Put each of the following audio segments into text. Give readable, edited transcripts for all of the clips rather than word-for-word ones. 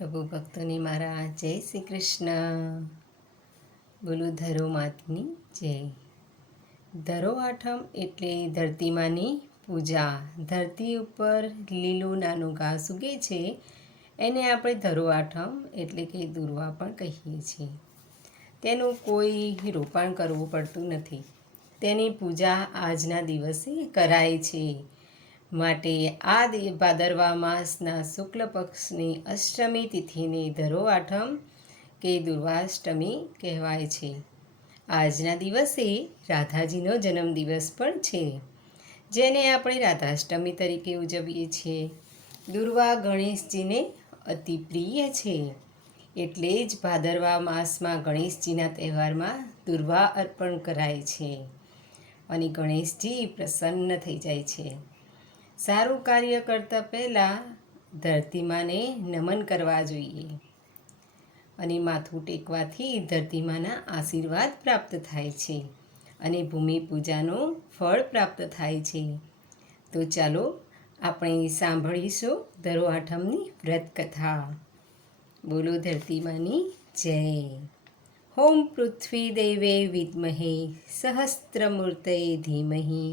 પ્રભુ ભક્તોની મારા જય શ્રી કૃષ્ણ. બોલો ધરો માતની જય. ધરો આઠમ એટલે ધરતીમાની પૂજા. ધરતી ઉપર લીલું નાનું ઘાસ ઉગે છે એને આપણે ધરો આઠમ એટલે કે દુર્વા પણ કહીએ છીએ. તેનું કોઈ રોપાણ કરવું પડતું નથી. તેની પૂજા આજના દિવસે કરાય છે. માટે આ ભાદરવા માસના શુક્લ પક્ષની અષ્ટમી તિથિને ધરો આઠમ કે દુર્વાષ્ટમી કહેવાય છે. આજના દિવસે રાધાજીનો જન્મદિવસ પણ છે, જેને આપણે રાધાષ્ટમી તરીકે ઉજવીએ છીએ. દુર્વા ગણેશજીને અતિ પ્રિય છે, એટલે જ ભાદરવા માસમાં ગણેશજીના તહેવારમાં દુર્વા અર્પણ કરાય છે અને ગણેશજી પ્રસન્ન થઈ જાય છે. સારું કાર્ય કરતાં પહેલાં ધરતીમાને નમન કરવા જોઈએ અને માથું ટેકવાથી ધરતીમાના આશીર્વાદ પ્રાપ્ત થાય છે અને ભૂમિ પૂજાનું ફળ પ્રાપ્ત થાય છે. તો ચાલો આપણે સાંભળીશું ધરો આઠમની વ્રત કથા. બોલો ધરતીમાની જય. હોમ પૃથ્વી દેવે વિદ્મહે સહસ્ત્રમૂર્તયે ધીમહિ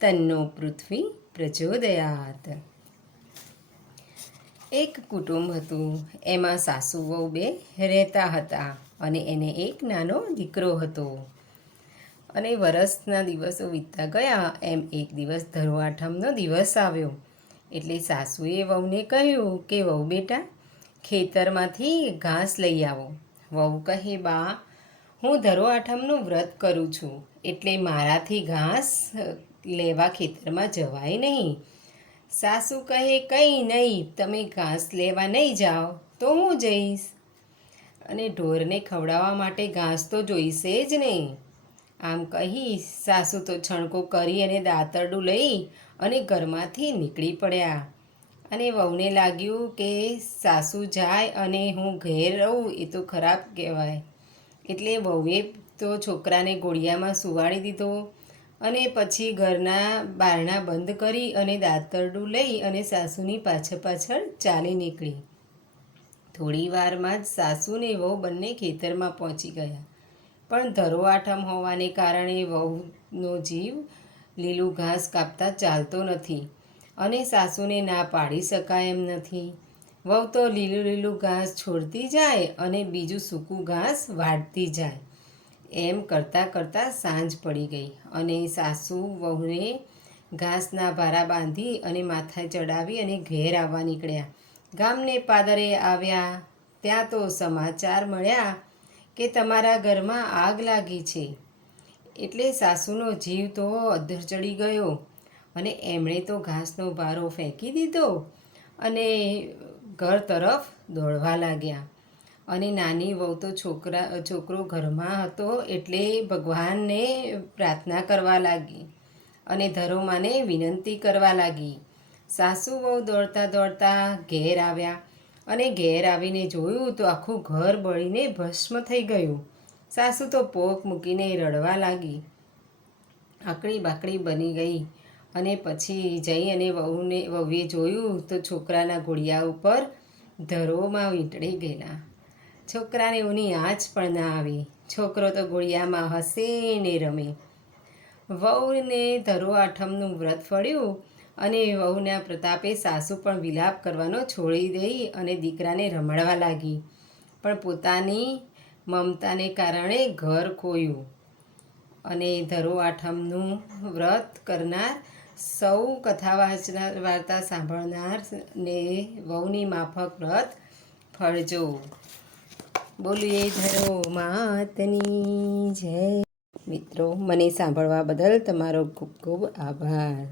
તન્નો પૃથ્વી પ્રચોદયાત. એક કુટુંબ હતું. એમાં સાસુ વહુ બે રહેતા હતા અને એને એક નાનો દીકરો હતો. અને વરસના દિવસો વીતતા ગયા એમ એક દિવસ ધરો આઠમનો દિવસ આવ્યો. એટલે સાસુએ વહુને કહ્યું કે વહુ બેટા, ખેતરમાંથી ઘાસ લઈ આવો. વહુ કહે, બા, હું ધરો આઠમનું વ્રત કરું છું એટલે મારાથી ઘાસ લેવા ખેતરમાં જવાય નહીં. સાસુ કહે, કંઈ નહીં, તમે ઘાસ લેવા નહીં જાઓ તો હું જઈશ, અને ઢોરને ખવડાવવા માટે ઘાસ તો જોઈશે જ ને. આમ કહી સાસુ તો છણકો કરી અને દાંતરડું લઈ અને ઘરમાંથી નીકળી પડ્યા. અને વહુને લાગ્યું કે સાસુ જાય અને હું ઘેર રહું એ તો ખરાબ કહેવાય. એટલે વહુએ તો છોકરાને ઘોડિયામાં સુવાડી દીધો અને પછી ઘરના બારણા બંધ કરી અને દાંતરડું લઈ અને સાસુની પાછળ ચાલી નીકળી. થોડી વારમાં જ સાસુ ને વહુ બંને ખેતરમાં પહોંચી ગયા. પણ ધરો આઠમ હોવાને કારણે વહુનો જીવ લીલું ઘાસ કાપતા ચાલતો નથી અને સાસુને ના પાડી શકાય એમ નથી. વહુ તો લીલું ઘાસ છોડતી જાય અને બીજું સૂકું ઘાસ વાળતી જાય. એમ કરતાં સાંજ પડી ગઈ અને સાસુ વહુને ઘાસના ભારા બાંધી અને માથે ચડાવી અને ઘેર આવવા નીકળ્યા. ગામને પાદરે આવ્યા ત્યાં તો સમાચાર મળ્યા કે તમારા ઘરમાં આગ લાગી છે. એટલે સાસુનો જીવ તો અધ્ધર ચડી ગયો અને એમણે તો ઘાસનો ભારો ફેંકી દીધો અને ઘર તરફ દોડવા લાગ્યા. અને નાની વહુ તો છોકરો ઘરમાં હતો એટલે ભગવાનને પ્રાર્થના કરવા લાગી અને ધરોમાને વિનંતી કરવા લાગી. સાસુ વહુ દોડતા ઘેર આવ્યા અને ઘેર આવીને જોયું તો આખું ઘર બળીને ભસ્મ થઈ ગયું. સાસુ તો પોક મૂકીને રડવા લાગી, આકડી બાકડી બની ગઈ. અને પછી જઈ અને વહુએ જોયું તો છોકરાના ઘોડિયા ઉપર ધરોમાં વીંટળી ગયેલા. છોકરાને એની આંચ પણ ના આવી. છોકરો તો ઘોડિયામાં હસે ને રમે. વહુને ધરો આઠમનું વ્રત ફળ્યું અને વહુના પ્રતાપે સાસુ પણ વિલાપ કરવાનો છોડી દઈ અને દીકરાને રમાડવા લાગી. પણ પોતાની મમતાને કારણે ઘર ખોયું. અને ધરો આઠમનું વ્રત કરનાર, સૌ કથા વાર્તા સાંભળનાર ને વહુની માફક વ્રત ફળજો. બોલીએ ધરો માતની જય. મિત્રો, મને સાંભળવા બદલ તમારો ખૂબ ખૂબ આભાર.